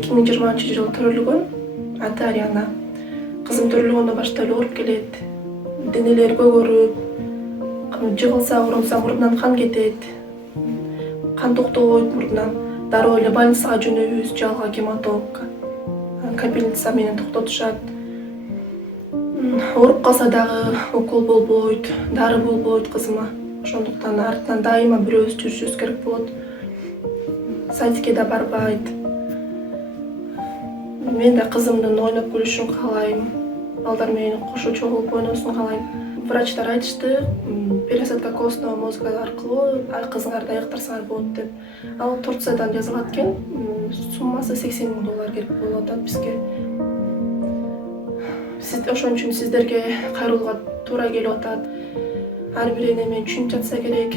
2020-жылы төрөлгөн. Аты Ариана. Кызым төрөлгөндөн баштап эле ооруп келет. Денелери көгөрүп, жыгылса, урумса мурдунан кан кетет. Кан токтобойт мурдунан. Дароо эле больницага жөнөйбүз, жалга гематолога. Капельница менен токтотушат. Ооруп калса дагы укол болбойт, дары болбойт кызыма. Ошондуктан артынан дайыма бирөөбүз жүрүшүбүз керек болот. Садикке да барбайт. Мен да кызымдын ойноп күлүшүн каалайм. Балдар менен кошо чогулуп ойносун каалайм. Врачтар айтышты, пересадка костного мозга аркылуу кызыңарды аяктырсаңар болот деп. Ал Турциядан жазылат экен. Суммасы $80,000 керек болуп атат бизге. Ошон үчүн сиздерге кайрылууга туура келип атат. Ар бир эне менен түшүнүп жатса керек.